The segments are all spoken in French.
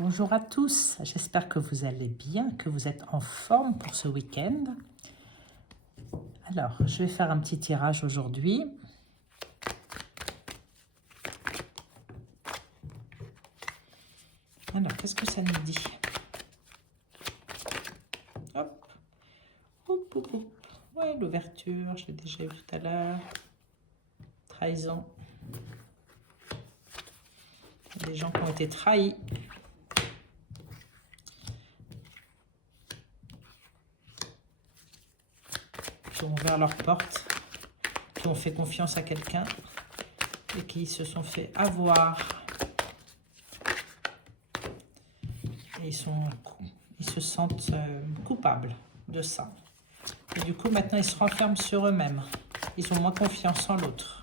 Bonjour à tous, j'espère que vous allez bien, que vous êtes en forme pour ce week-end. Alors, je vais faire un petit tirage aujourd'hui. Alors, qu'est-ce que ça nous dit? Hop, hop, hop, hop. Ouais, l'ouverture, je l'ai déjà eu tout à l'heure. Trahison. Il y a des gens qui ont été trahis. Qui ont ouvert leurs portes, qui ont fait confiance à quelqu'un et qui se sont fait avoir. Et ils se sentent coupables de ça. Et du coup, maintenant, ils se renferment sur eux-mêmes. Ils ont moins confiance en l'autre.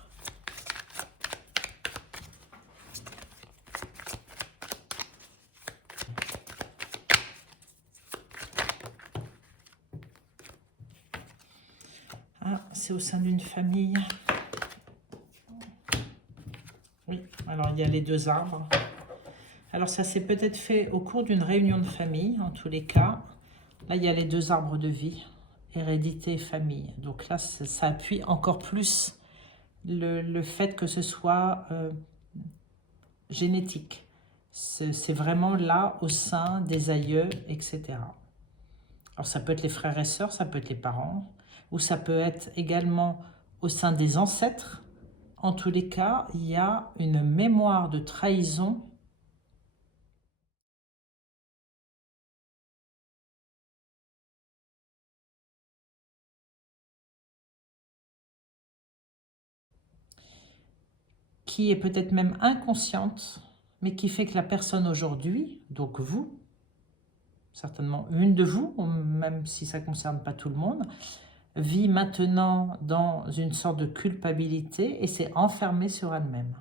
Ah, c'est au sein d'une famille. Oui, alors il y a les deux arbres. Alors ça s'est peut-être fait au cours d'une réunion de famille, en tous les cas. Là, il y a les deux arbres de vie, hérédité et famille. Donc là, ça appuie encore plus le fait que ce soit génétique. C'est vraiment là, au sein des aïeux, etc. Alors ça peut être les frères et sœurs, ça peut être les parents, ou ça peut être également au sein des ancêtres. En tous les cas, il y a une mémoire de trahison qui est peut-être même inconsciente, mais qui fait que la personne aujourd'hui, donc vous, certainement une de vous, même si ça ne concerne pas tout le monde, vit maintenant dans une sorte de culpabilité et s'est enfermée sur elle-même.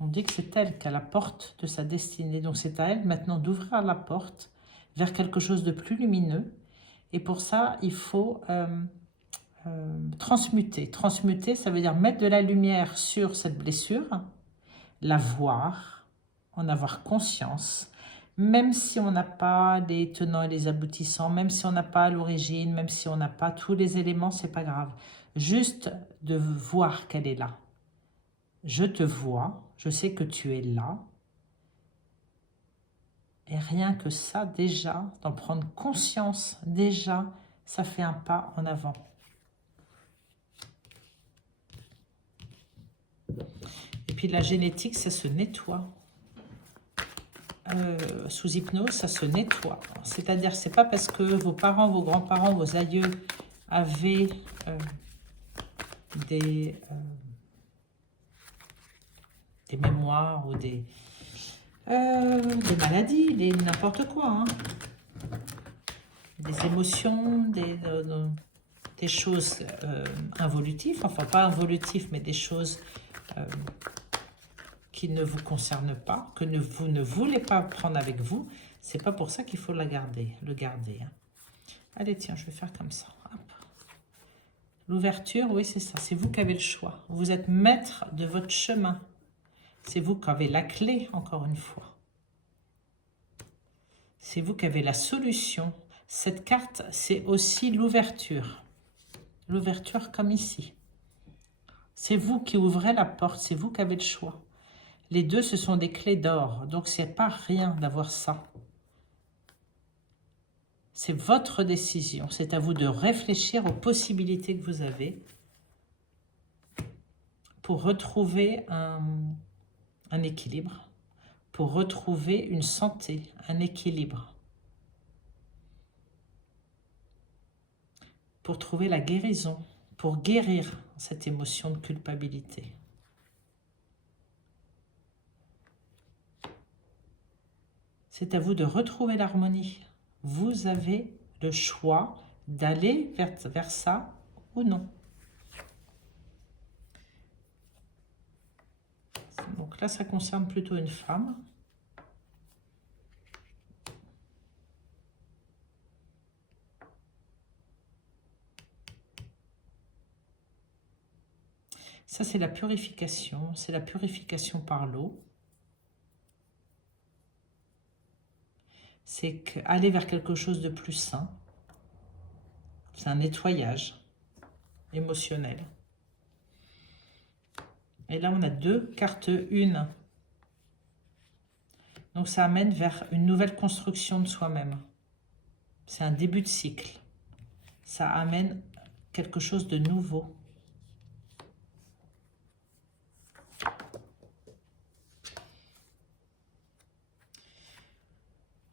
On dit que c'est elle qui a la porte de sa destinée, donc c'est à elle maintenant d'ouvrir la porte vers quelque chose de plus lumineux. Et pour ça, il faut transmuter. Transmuter, ça veut dire mettre de la lumière sur cette blessure, la voir, en avoir conscience, même si on n'a pas les tenants et les aboutissants, même si on n'a pas l'origine, même si on n'a pas tous les éléments, c'est pas grave. Juste de voir qu'elle est là. Je te vois, je sais que tu es là. Et rien que ça, déjà, d'en prendre conscience, déjà, ça fait un pas en avant. Et puis la génétique, ça se nettoie. Sous hypnose, ça se nettoie. C'est-à-dire, c'est pas parce que vos parents, vos grands-parents, vos aïeux avaient des mémoires ou des maladies, n'importe quoi, hein, des émotions, des choses involutives, enfin pas involutives, mais des choses qui ne vous concernent pas, que vous ne voulez pas prendre avec vous, c'est pas pour ça qu'il faut le garder. Hein. Allez, tiens, je vais faire comme ça. L'ouverture, oui, c'est ça. C'est vous qui avez le choix. Vous êtes maître de votre chemin. C'est vous qui avez la clé, encore une fois. C'est vous qui avez la solution. Cette carte, c'est aussi l'ouverture. L'ouverture comme ici. C'est vous qui ouvrez la porte. C'est vous qui avez le choix. Les deux, ce sont des clés d'or. Donc, c'est pas rien d'avoir ça. C'est votre décision. C'est à vous de réfléchir aux possibilités que vous avez pour retrouver un équilibre, pour retrouver une santé, un équilibre, pour trouver la guérison, pour guérir cette émotion de culpabilité. C'est à vous de retrouver l'harmonie. Vous avez le choix d'aller vers ça ou non. Donc là, ça concerne plutôt une femme. Ça, c'est la purification par l'eau. c'est qu'aller vers quelque chose de plus sain, c'est un nettoyage émotionnel. Et là, on a 2 cartes 1. Donc, ça amène vers une nouvelle construction de soi-même. C'est un début de cycle. Ça amène quelque chose de nouveau.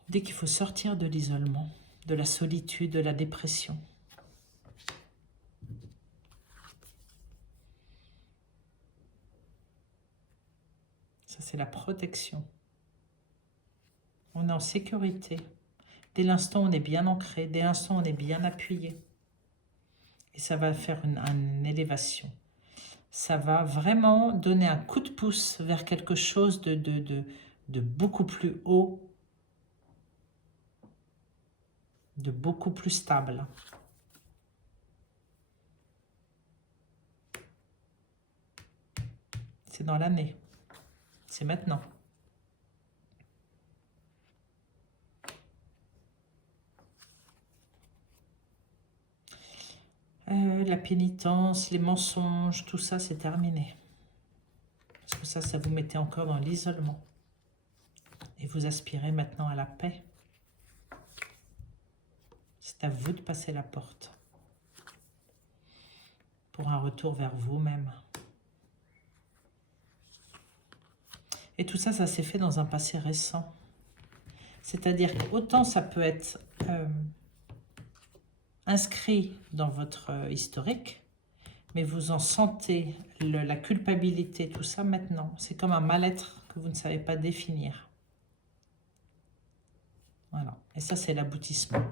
Dès qu'il faut sortir de l'isolement, de la solitude, de la dépression. Ça, c'est la protection. On est en sécurité. Dès l'instant, on est bien ancré. Dès l'instant, on est bien appuyé. Et ça va faire une élévation. Ça va vraiment donner un coup de pouce vers quelque chose de beaucoup plus haut, de beaucoup plus stable. C'est dans l'année. C'est maintenant. La pénitence, les mensonges, tout ça, c'est terminé. Parce que ça vous mettait encore dans l'isolement. Et vous aspirez maintenant à la paix. C'est à vous de passer la porte. Pour un retour vers vous-même. Et tout ça, ça s'est fait dans un passé récent. C'est-à-dire qu'autant ça peut être inscrit dans votre historique, mais vous en sentez la culpabilité, tout ça maintenant. C'est comme un mal-être que vous ne savez pas définir. Voilà. Et ça, c'est l'aboutissement.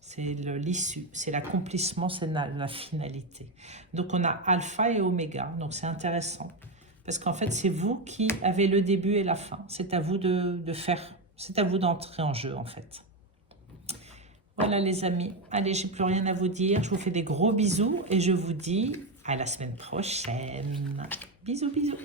C'est l'issue, c'est l'accomplissement, c'est la finalité. Donc, on a alpha et oméga. Donc, c'est intéressant. Parce qu'en fait, c'est vous qui avez le début et la fin. C'est à vous de faire, c'est à vous d'entrer en jeu, en fait. Voilà, les amis. Allez, j'ai plus rien à vous dire. Je vous fais des gros bisous et je vous dis à la semaine prochaine. Bisous, bisous.